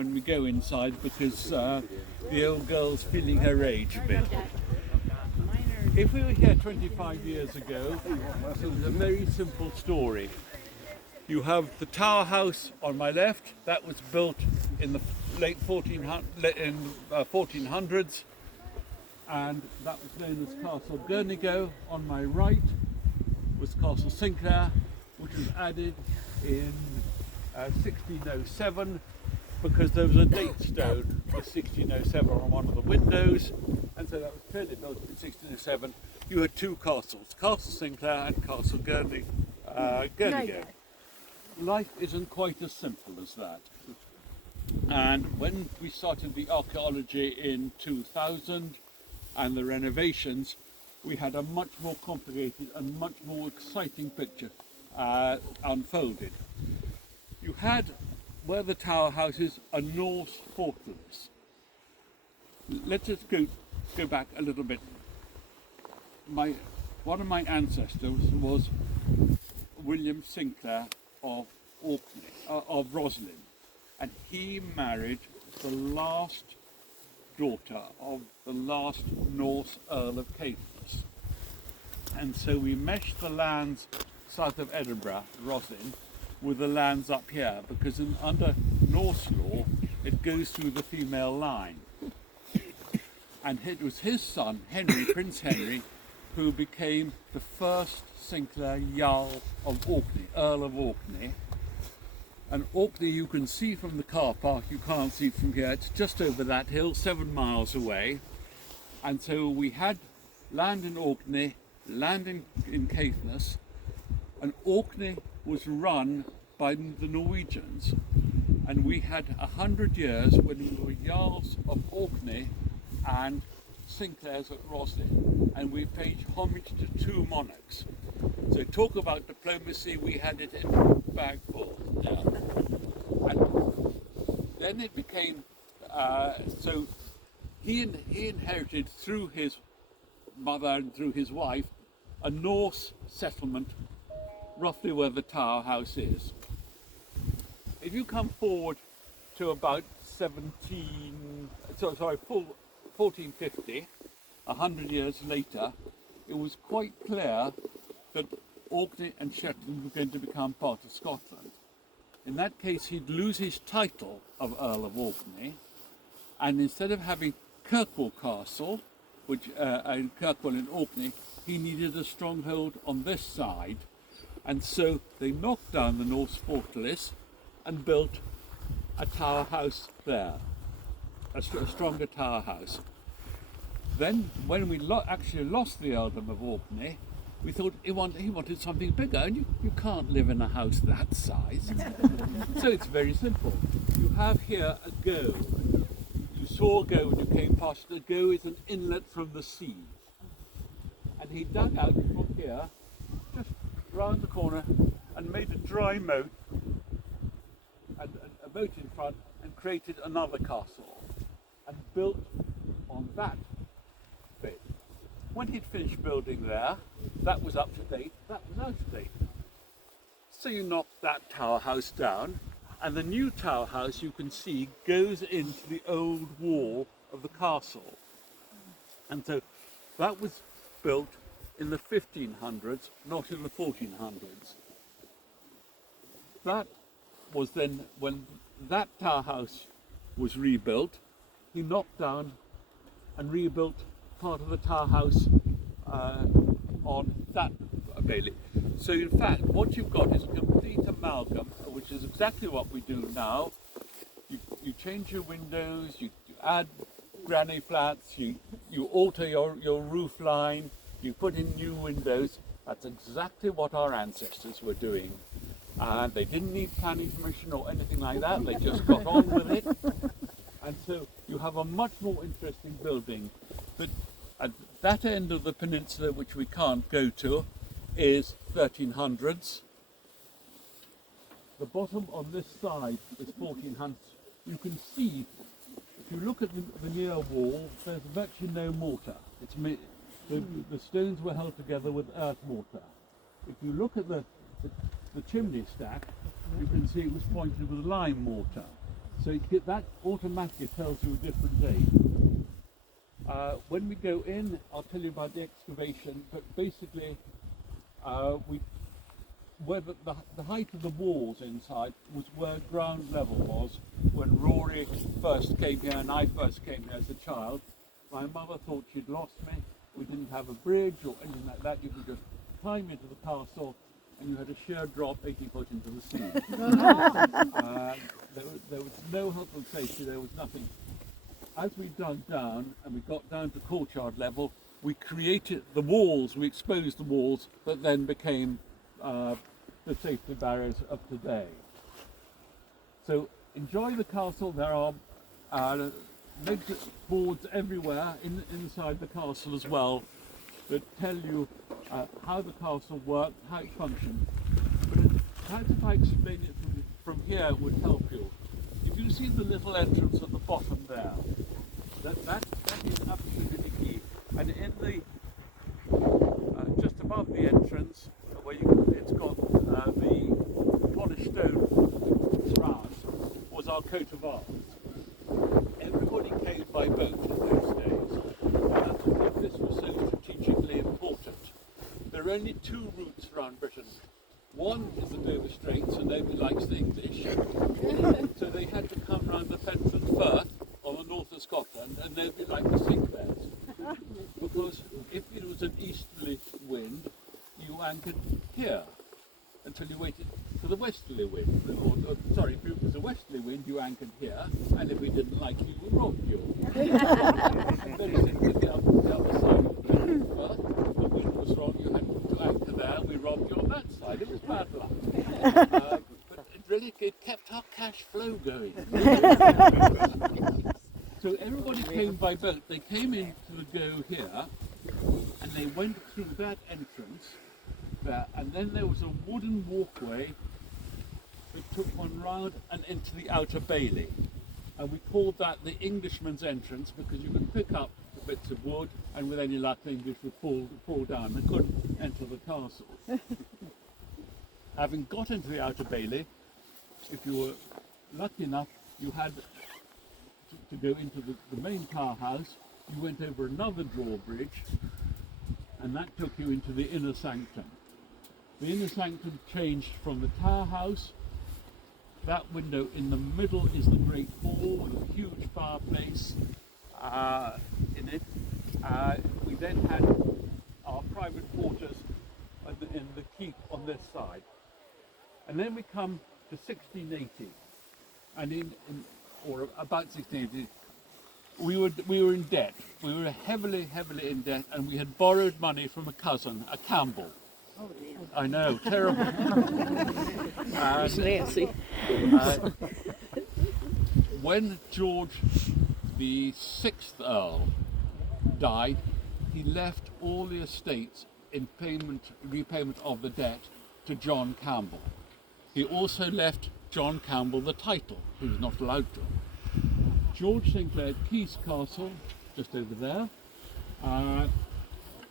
when we go inside because the old girl's feeling her age a bit. If we were here 25 years ago, it was a very simple story. You have the tower house on my left. That was built in the late 1400s, and that was known as Castle Girnigoe. On my right was Castle Sinclair, which was added in 1607 because there was a date stone for 1607 on one of the windows, and so that was clearly built in 1607. You had two castles, Castle Sinclair and Castle Girnigoe. Life isn't quite as simple as that. And when we started the archaeology in 2000 and the renovations, we had a much more complicated and much more exciting picture unfolded. You had, where the tower house is, a Norse fortress. Let's just go back a little bit. One of my ancestors was William Sinclair of Orkney, of Roslin, and he married the last daughter of the last Norse Earl of Caithness. And so we meshed the lands south of Edinburgh, Roslin, with the lands up here, because under Norse law it goes through the female line. And it was his son, Henry, Prince Henry, who became the first Sinclair Jarl of Orkney, Earl of Orkney. And Orkney you can see from the car park, you can't see from here, it's just over that hill, 7 miles away. And so we had land in Orkney, land in Caithness, and Orkney was run by the Norwegians. And we had 100 years when we were Jarls of Orkney and Sinclairs at Roslin, and we paid homage to two monarchs. So talk about diplomacy, we had it in bag full. Yeah. And then it became, so he inherited through his mother and through his wife a Norse settlement roughly where the tower house is. If you come forward to about 1450, 100 years later, it was quite clear that Orkney and Shetland were going to become part of Scotland. In that case, he'd lose his title of Earl of Orkney, and instead of having Kirkwall Castle, and Kirkwall in Orkney, he needed a stronghold on this side, and so they knocked down the Norse fortress and built a tower house there, a stronger tower house. Then, when we actually lost the earldom of Orkney, we thought he wanted something bigger, and you can't live in a house that size. So it's very simple. You have here a goe. You saw a goe when you came past. A goe is an inlet from the sea. And he dug out from here, just round the corner, and made a dry moat, and a moat in front, and created another castle, and built on that bit. When he'd finished building there, that was up to date, that was out of date. So you knock that tower house down, and the new tower house you can see goes into the old wall of the castle. And so that was built in the 1500s, not in the 1400s. That was then, when that tower house was rebuilt, he knocked down and rebuilt part of the tower house on that bailey. So in fact, what you've got is a complete amalgam, which is exactly what we do now. You change your windows, you add granny flats, you alter your roof line, you put in new windows. That's exactly what our ancestors were doing. And they didn't need planning permission or anything like that, they just got on with it. And so you have a much more interesting building. But at that end of the peninsula, which we can't go to, is 1300s. The bottom on this side is 1400s. You can see, if you look at the near wall, there's virtually no mortar. The stones were held together with earth mortar. If you look at the chimney stack, you can see it was pointed with lime mortar. So that automatically tells you a different date. When we go in, I'll tell you about the excavation, but basically where the height of the walls inside was where ground level was when Rory first came here and I first came here as a child. My mother thought she'd lost me. We didn't have a bridge or anything like that. You could just climb into the castle and you had a sheer drop 80 foot into the sea. There was no health and safety, there was nothing. As we dug down and we got down to courtyard level, we created the walls, we exposed the walls that then became the safety barriers of today. So enjoy the castle. There are exit boards everywhere inside the castle as well that tell you how the castle worked, how it functioned. But perhaps if I explain it from here, it would help you. If you see the little entrance at the bottom there, that is absolutely key. And in the just above the entrance, where it's got the polished stone surround, was our coat of arms. Everybody came by boat in those days. That's why this was so strategically important. There are only two routes around Britain. One is the Dover Straits, and nobody likes the English. So they had to come round the Fens and Firth on the north of Scotland, and nobody liked the Sinclairs. Because if it was an easterly wind, you anchored here until you waited for the westerly wind. Sorry, if it was a westerly wind, you anchored here, and if we didn't like you, we robbed you. And then you said the other side of the Firth, if the wind was wrong, you had to anchor there, and we robbed you on that side. It was bad luck. But it kept our cash flow going. So everybody came by boat. They came into the Go here, and they went through that entrance there, and then there was a wooden walkway that took one round and into the outer bailey. And we called that the Englishman's entrance because you could pick up the bits of wood, and with any luck the English would fall down. They couldn't enter the castle. Having got into the outer bailey, if you were lucky enough, you had to go into the main tower house. You went over another drawbridge, and that took you into the inner sanctum. The inner sanctum changed from the tower house. That window in the middle is the great hall with a huge fireplace in it. We then had our private quarters in the keep on this side. And then we come to 1680, and or about 1680, we were in debt. We were heavily in debt, and we had borrowed money from a cousin, a Campbell. Oh, dear. I know, terrible. When George the 6th Earl died, he left all the estates in repayment of the debt to John Campbell. He also left John Campbell the title, he was not allowed to. George Sinclair at Keys Castle, just over there,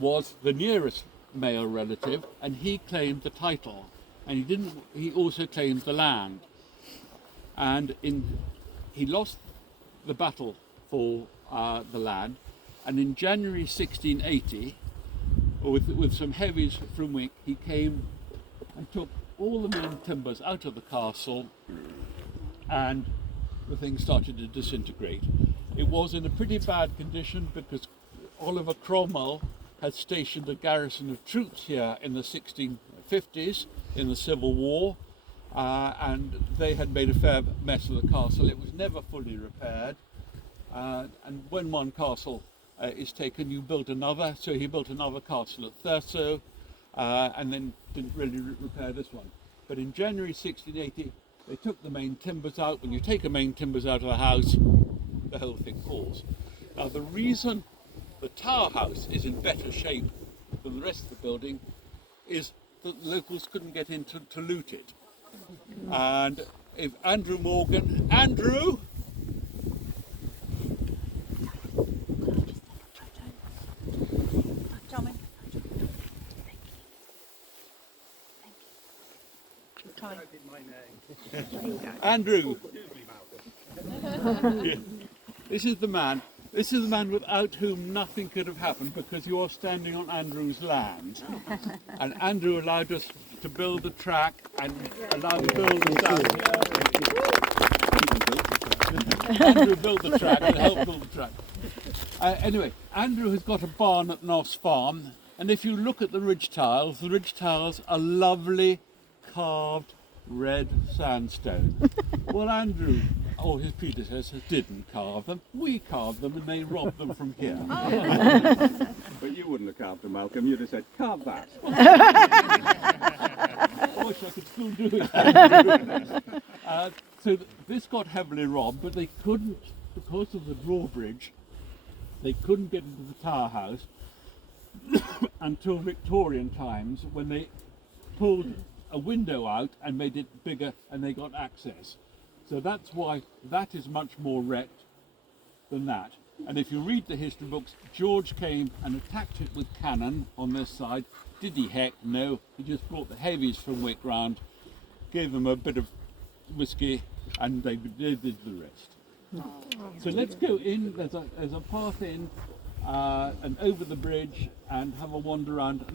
was the nearest male relative, and he claimed the title, and he also claimed the land. And he lost the battle for the land, and in January 1680, with some heavies from Wick, he came and took all the main timbers out of the castle, and the thing started to disintegrate. It was in a pretty bad condition because Oliver Cromwell had stationed a garrison of troops here in the 1650s in the Civil War, and they had made a fair mess of the castle. It was never fully repaired, and when one castle is taken, you build another. So he built another castle at Thurso, and then didn't really repair this one. But in January 1680, they took the main timbers out. When you take the main timbers out of the house, the whole thing falls. Now the reason the tower house is in better shape than the rest of the building is that the locals couldn't get in to loot it. And if Andrew Morgan, Andrew! Andrew, Yeah. This is the man. This is the man without whom nothing could have happened, because you are standing on Andrew's land, and Andrew allowed us to build the track and allowed to build the sound. Andrew built the track and helped build the track. Anyway, Andrew has got a barn at Noss Farm, and if you look at the ridge tiles are lovely carved red sandstone. Well, Andrew, or his predecessors, didn't carve them. We carved them, and they robbed them from here. But you wouldn't have carved them, Malcolm. You'd have said, carve that. I wish I could still do it. So this got heavily robbed, but they couldn't, because of the drawbridge, they couldn't get into the tower house until Victorian times, when they pulled a window out and made it bigger, and they got access. So that's why that is much more wrecked than that. And if you read the history books, George came and attacked it with cannon on this side. Did he? Heck no. He just brought the heavies from Wick round, gave them a bit of whiskey, and they did the rest. So let's go in. There's a path in and over the bridge and have a wander around.